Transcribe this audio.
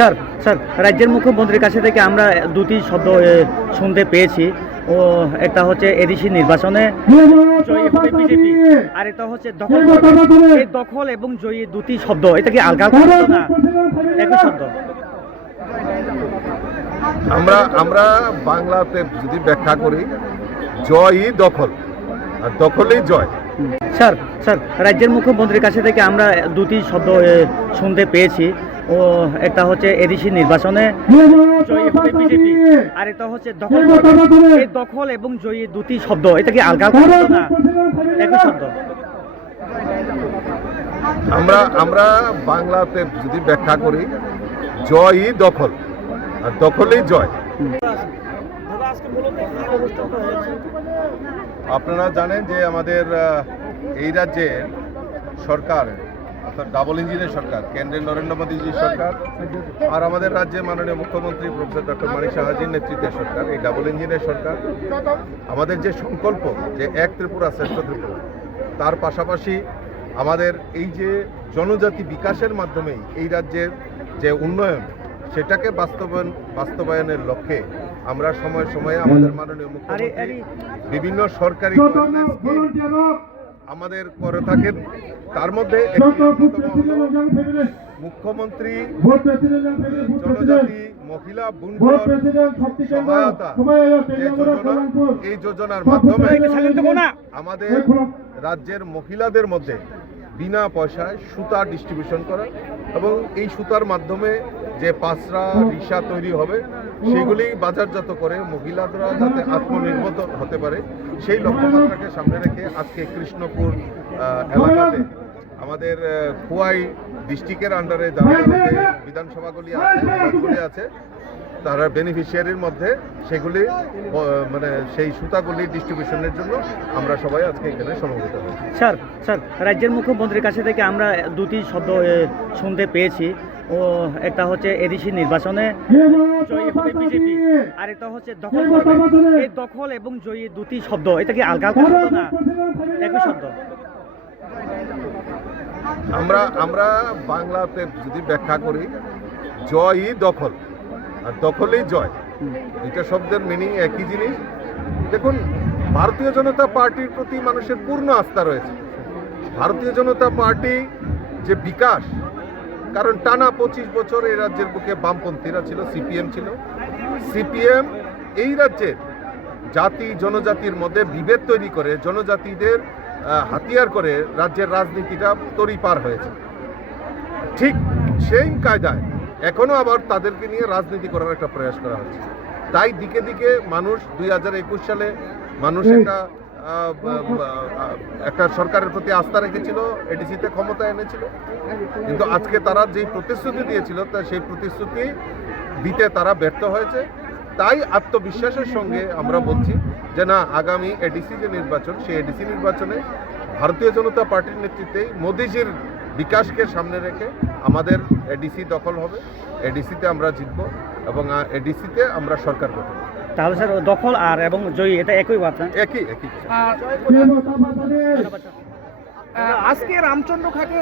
Sir sir রাজ্যের মুখ্যমন্ত্রীর কাছে থেকে আমরা দুটি শব্দ শুনতে পেয়েছি। ও একটা হচ্ছে এডিসি নির্বাচনে জয়ী হবে বিজেপি, আর এটা হচ্ছে দখল করবে। এই দখল এবং জয়ী দুটি শব্দ, এটা কি আলগা শব্দ না একই শব্দ? আমরা বাংলাতে যদি ব্যাখ্যা করি, জয়ই দখল আর দখলেই জয়। স্যার স্যার রাজ্যের মুখ্যমন্ত্রীর কাছে থেকে আমরা দুটি শব্দ শুনতে পেয়েছি। ও একটা হচ্ছে এডিসি নির্বাচনে জয়ী হবে বিজেপি, আর এটা হচ্ছে দখল করবে। এই দখল এবং জয়ী দুটি শব্দ, এটা কি আলগা শব্দ না একই শব্দ? আমরা বাংলাতে যদি ব্যাখ্যা করি, জয়ই দখল আর দখলেই জয়। আপনারা জানেন যে আমাদের এই রাজ্যে সরকার অর্থাৎ ডাবল ইঞ্জিনের সরকার, কেন্দ্রের নরেন্দ্র মোদীজির সরকার আর আমাদের রাজ্যে মাননীয় মুখ্যমন্ত্রী প্রফেসর ডক্টর মানিক সাহাজির নেতৃত্বের সরকার, এই ডাবল ইঞ্জিনের সরকার আমাদের যে সংকল্প যে এক ত্রিপুরা শ্রেষ্ঠ ত্রিপুরা, তার পাশাপাশি আমাদের এই যে জনজাতি বিকাশের মাধ্যমেই এই রাজ্যের যে উন্নয়ন, সেটাকে বাস্তবায়নের লক্ষ্যে আমরা সময়ে সময়ে আমাদের মাননীয় মুখ্যমন্ত্রী বিভিন্ন সরকারি আমাদের করে থাকেন। তার মধ্যে একটি অন্যতম হল মুখ্যমন্ত্রী জনজাতি মহিলা বুনকর সহায়তা যে যোজনা, এই যোজনার মাধ্যমে আমাদের রাজ্যের মহিলাদের মধ্যে বিনা পয়সায় সুতা ডিস্ট্রিবিউশন করা এবং এই সুতার মাধ্যমে যে পাসরা রিসা তৈরি হবে সেগুলি বাজারজাত করে মহিলারা যাতে আত্মনির্ভর হতে পারে, সেই লক্ষ্যমাত্রাকে সামনে রেখে আজকে কৃষ্ণপুর এলাকাতে আমাদের খোয়াই ডিস্ট্রিক্টের আন্ডারে যারা বিধানসভাগুলি আছে তারা বেনিফিশিয়ারির মধ্যে সেগুলি মানে সেই সুতাগুলি ডিস্ট্রিবিউশনের জন্য আমরা সবাই আজকে এখানে সমবেত হয়েছি। স্যার স্যার রাজ্যের মুখ্যমন্ত্রীর কাছে থেকে আমরা দুটি শব্দ শুনতে পেয়েছি। ও একটা হচ্ছে এডিসি নির্বাচনে জয়ী হবে বিজেপি, আর এটা হচ্ছে দখল করবে। এই দখল এবং জয়ী দুটি শব্দ, এটা কি আলগা শব্দ না একই শব্দ? আমরা বাংলাতে যদি ব্যাখ্যা করি, জয়ই দখল আর দখলেই জয়, দুইটা শব্দের মিনিং একই জিনিস। দেখুন, ভারতীয় জনতা পার্টির প্রতি মানুষের পূর্ণ আস্থা রয়েছে। ভারতীয় জনতা পার্টি যে বিকাশ, কারণ টানা 25 বছর এই রাজ্যের বুকে বামপন্থীরা ছিল, সিপিএম ছিল। সিপিএম এই রাজ্যের জাতি জনজাতির মধ্যে বিভেদ তৈরি করে জনজাতিদের হাতিয়ার করে রাজ্যের রাজনীতিটা তড়িপার হয়েছে। ঠিক সেই কায়দায় এখনো আবার তাদেরকে নিয়ে রাজনীতি করার একটা প্রয়াস করা হচ্ছে। তাই দিকে দিকে মানুষ 2021 সালে মানুষ একটা সরকারের প্রতি আস্থা রেখেছিল, এডিসিতে ক্ষমতা এনেছিল, কিন্তু আজকে তারা যেই প্রতিশ্রুতি দিয়েছিল তা সেই প্রতিশ্রুতি দিতে তারা ব্যর্থ হয়েছে। তাই আত্মবিশ্বাসের সঙ্গে আমরা বলছি যে না, আগামী এডিসি যে নির্বাচন, সেই এডিসি নির্বাচনে ভারতীয় জনতা পার্টির নেতৃত্বেই মোদিজির বিকাশকে সামনে রেখে আমাদের এডিসি দখল হবে, এডিসিতে আমরা জিতব এবং এডিসিতে আমরা সরকার গঠন। তাহলে স্যার দখল আর এবং জয়ী এটা একই কথা? একই। আজকে রামচন্দ্র ঘাটে